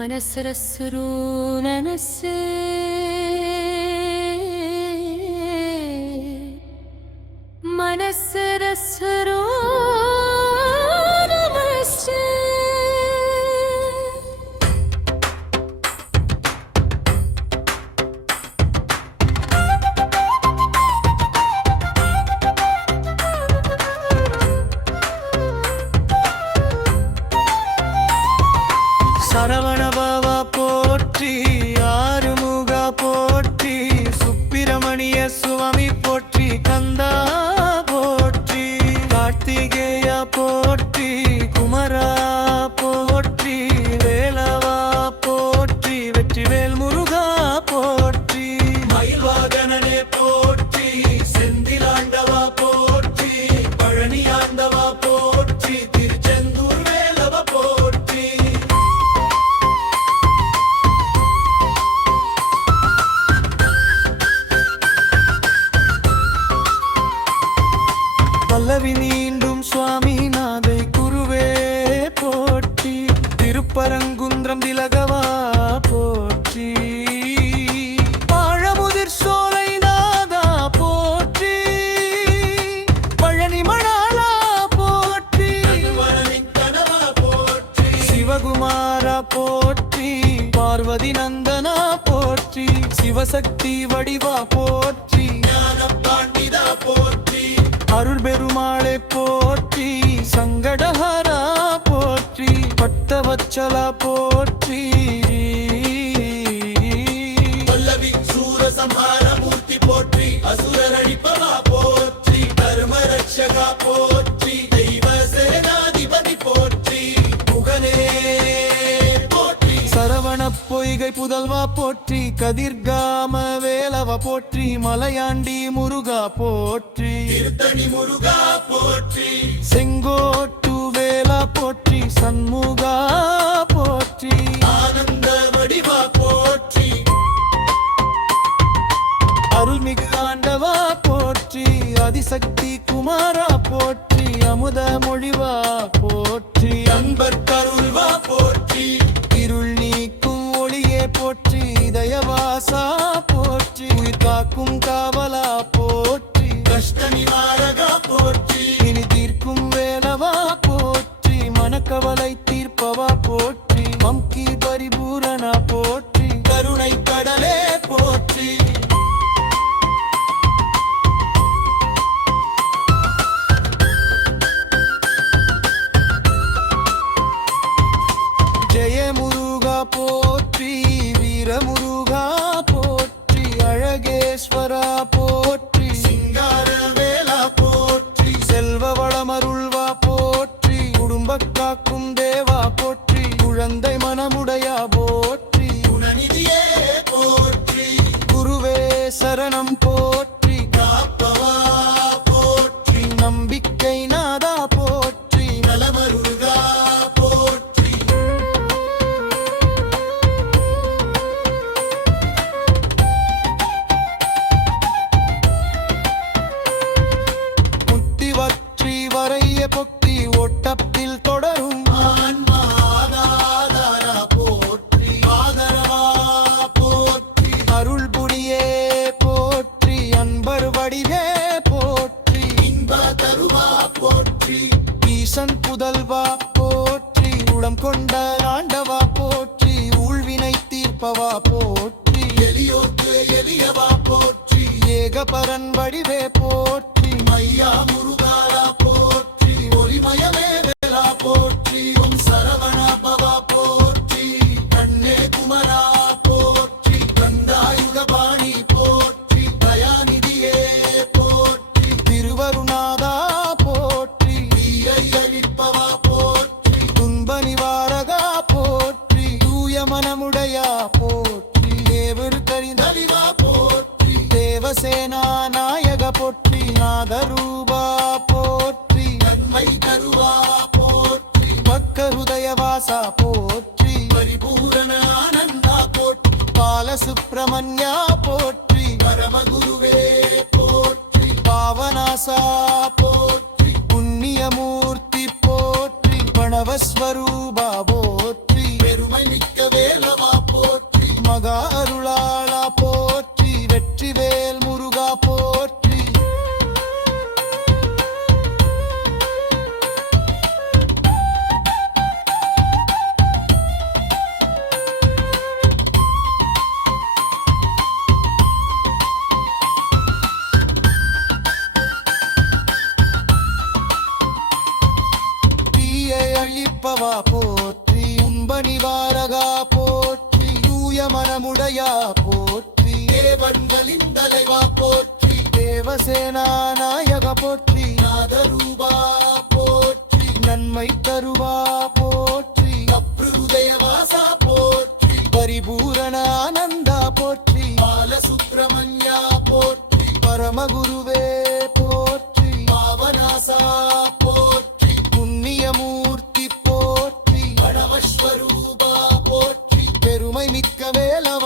மனசரசுரு நனசே மனசரசுரு நமஸ்தே சரவணபவ போற்றி ஆறுமுக போற்றி சுப்பிரமணிய சுவாமி போற்றி கந்தா போற்றி கார்த்திகேய போற்றி குமரா போற்றி வேலவா போற்றி வெற்றிவேல் முருகா போற்றி மயில்வாகனனே போற்றி செந்திலாண்டவா போற்றி பழனியாண்டவா போற்றி திருச்செந்தூர் வேலவ போற்றி பல்லவி நீண்டும் சுவாமிநாதை குருவே போற்றி திருப்பரங்குன்றம் திலகவா போற்றி ஆழமுதிர் சோலை நாதா போற்றி பழனி மணாலா போற்றி சிவகுமாரா போற்றி பார்வதி நந்தனா போற்றி சிவசக்தி வடிவா போற்றி ஞானபாண்டிதா போற்றி அருள் பெருமாளை போற்றி சங்கடஹரா போற்றி பக்தவத்சலா போற்றி பல்லவி சூரசம்ஹார மூர்த்தி போற்றி அசுரர் அழிப்பவா போற்றி தர்மரட்சகா போற்றி தெய்வ சேனாதிபதி போற்றி முகனே போற்றி சரவண பொய்கை புதல்வா போற்றி கதிர்காம வேலவ போற்றி மலையாண்டி முருகா போற்றி திருத்தணி முருகா போற்றி செங்கோட்டு வேலா போற்றி சண்முகா போற்றி ஆனந்த வடிவா போற்றி அருள்மிகு ஆண்டவா போற்றி அதிசக்தி குமாரா போற்றி அமுத மொழிவா போற்றி அன்பர் கருள்வா போற்றி இருள் நீக்கும் ஒளியே போற்றி இதயவாசா போற்றி உயிர் காக்கும் காவலா போற்றி கஷ்ட நிவாரகா போற்றி இனி தீர்க்கும் வேலவா போற்றி மனக்கவலை தீர்ப்பவா போற்றி மம்கி பரிபூரணா போற்றி கருணை கடலே போற்றி ஜெய முருகா போற்றி வீர முருகா போற்றி அழகேஸ்வரா போற்றி சிங்கார வேலா போற்றி செல்வ வளமருள்வா போற்றி குடும்ப காக்கும் தேவா போற்றி குழந்தை மனமுடையா போற்றி குணநிதியே போற்றி குருவே சரணம் போற்றி காப்பவா போற்றி நம்பிக்கை நாதா போற்றி நலமருகா போற்றி முத்தி வற்றி வரைய பொத்தி ஒட்டத்தில் தொடரும் ஆன்மாதாரா போற்றி ஆதரவா போற்றி அருள் புரியே போற்றி அன்பர் வடிவே போற்றி இன்ப தருவா போற்றி ஈசன் புதல்வா போற்றி உளம் கொண்ட ஆண்டவா போற்றி ஊழ்வினை தீர்ப்பவா போற்றி எளியோக்கு எளியவா போற்றி ஏகபரன் வடிவே போற்றி மையா முருகாலா போற்றி ஒளிமயமே வேலா போற்றி ஓம் சரவண பவா போற்றி கண்ணே குமரா போற்றி கந்தாயுகபாணி போற்றி தயாநிதியே போற்றி திருவருணாதா போற்றி தீயை அழிப்பவா போற்றி துன்ப நிவாரகா போற்றி தூய மனமுடையா போற்றி தேவர் கரிந்தறிவா போற்றி தேவசேனா நாயக போற்றி நாதரூபா போற்றி நன்மை தருவா போற்றி பக்க ஹுதயவாசா போற்றி பரிபூரண ஆனந்தா போற்றி பாலசுப்பிரமணியா போற்றி பரமகுருவே போற்றி பாவனாசா போற்றி புண்ணியமூர்த்தி போற்றி பணவஸ்வரூபா போற்றி பெருமை மிக்க வேல் உடையா போற்றி தேவன்களின் தலைவா போற்றி தேவசேனா நாயக போற்றி நாதரூபா போற்றி நன்மை தருவா போற்றி அப்ருதயவாசா போற்றி பரிபூரணானந்தா போற்றி பாலசுப்பிரமணியா போற்றி பரமகுருவே போற்றி பாவனாசா போற்றி புண்ணியமூர்த்தி போற்றி கடவஸ்வரூபா போற்றி பெருமை மிக்க வேலவா